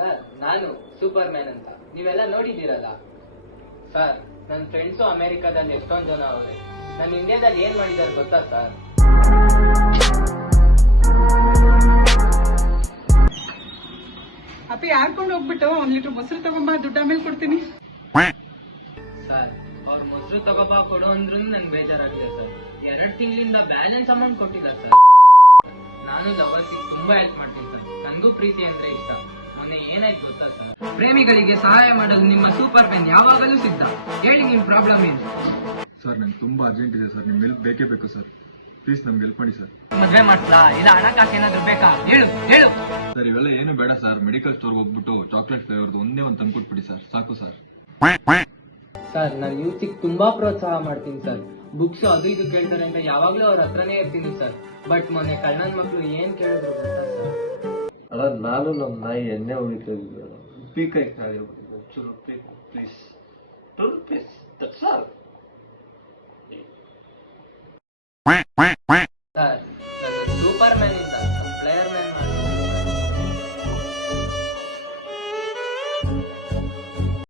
Sir, ನಾನು super man ಅಂತ ನೀವೆಲ್ಲ ನೋಡಿದ್ದೀರಲ್ಲ ಸರ್. ನನ್ನ ಫ್ರೆಂಡ್ಸು ಅಮೆರಿಕಾದಲ್ಲಿ ಎಷ್ಟೊಂದು ಜನ ಅವ್ರೆ. ನನ್ನ ಇಂಡಿಯಾದಲ್ಲಿ ಏನ್ ಮಾಡಿದ್ದಾರೆ ಗೊತ್ತಾ ಸರ್? ಅಪ್ಪ ಯಾರ್ಕೊಂಡು ಹೋಗ್ಬಿಟ್ಟು 1 ಲೀಟರ್ ಮೊಸರು ತಗೊಂಬ, ದುಡ್ಡು ಆಮೇಲೆ ಕೊಡ್ತೀನಿ. ಸರ್, ಅವ್ರು ಮೊಸರು ತಗೋಬಾ ಕೊಡು ಅಂದ್ರೂ ನಂಗೆ ಬೇಜಾರಾಗಿದೆ ಸರ್. 2 ತಿಂಗಳಿಂದ ಬ್ಯಾಲೆನ್ಸ್ ಅಮೌಂಟ್ ಕೊಟ್ಟಿಲ್ಲ ಸರ್. ನಾನು ಲವರ್ಸಿಗೆ ತುಂಬಾ ಹೆಲ್ಪ್ ಮಾಡ್ತೀನಿ ಸರ್. ನನಗೂ ಪ್ರೀತಿ ಅಂದ್ರೆ ಇಷ್ಟ. ಮೊನ್ನೆ ಏನಾಯ್ತು ಗೊತ್ತಾ ಸರ್? ಪ್ರೇಮಿಗಳಿಗೆ ಸಹಾಯ ಮಾಡಲು ನಿಮ್ಮ ಸೂಪರ್ ಪೆನ್ ಯಾವಾಗಲೂ ಸಿದ್ಧ. ಹೇಳಿ ನಿಮ್ ಪ್ರಾಬ್ಲಮ್ ಏನು? ಸರ್, ನಂಗೆ ತುಂಬಾ ಅರ್ಜೆಂಟ್ ಇದೆ ಸರ್. ನಿಮ್ ಹೆಲ್ಪ್ ಬೇಕೇ ಬೇಕು ಸರ್. ಪ್ಲೀಸ್ ನಮ್ಗೆ ಹೆಲ್ಪ್ ಮಾಡಿ ಸರ್. ಮದ್ವೆ ಮಾಡ್ಲಾ ಇಲ್ಲ ಹಣಕ್ಕಾಗಿ ಏನಾದ್ರು ಬೇಕಾ? ಹೇಳು ಹೇಳು. ಸರ್, ಇವೆಲ್ಲ ಏನು ಬೇಡ ಸರ್. ಮೆಡಿಕಲ್ ಸ್ಟೋರ್ ಹೋಗ್ಬಿಟ್ಟು ಚಾಕ್ಲೇಟ್ ಫ್ಲೇವರ್ದು ಒಂದೇ ಒಂದು ತಂದ್ಕೊಟ್ಬಿಡಿ ಸರ್, ಸಾಕು ಸರ್. ಸರ್, ನಾನು ಯೂತ್ಗೆ ತುಂಬಾ ಪ್ರೋತ್ಸಾಹ ಮಾಡ್ತೀನಿ ಸರ್. ಬುಕ್ಸ್ ಅದು ಇದು ಕೇಳ್ತಾರೆ ಅಂತ ಯಾವಾಗ್ಲೂ ಅವ್ರ ಹತ್ರನೇ ಇರ್ತೀನಿ ಸರ್. ಬಟ್ ಮೊನ್ನೆ ಕಳ್ಳನ ಮಕ್ಳು ಏನ್ ಕೇಳಿದ್ರು ಗೊತ್ತಾ ಸರ್? ಅಲ್ಲ, ನಾನು ನಮ್ಮ ನಾಯಿ ಎಣ್ಣೆ ಹೊಡಿತಾ ಇದ್ದೆ. ಉಪ್ಪಿಕಾಯಿ ಖಾಲಿ ಹೋಗ್ಬಿಟ್ಟಿದೆ. ಒಂಚೂರು ಉಪ್ಪಿಕಾಯಿ ಪ್ಲೀಸ್. 2 rupees, that's all.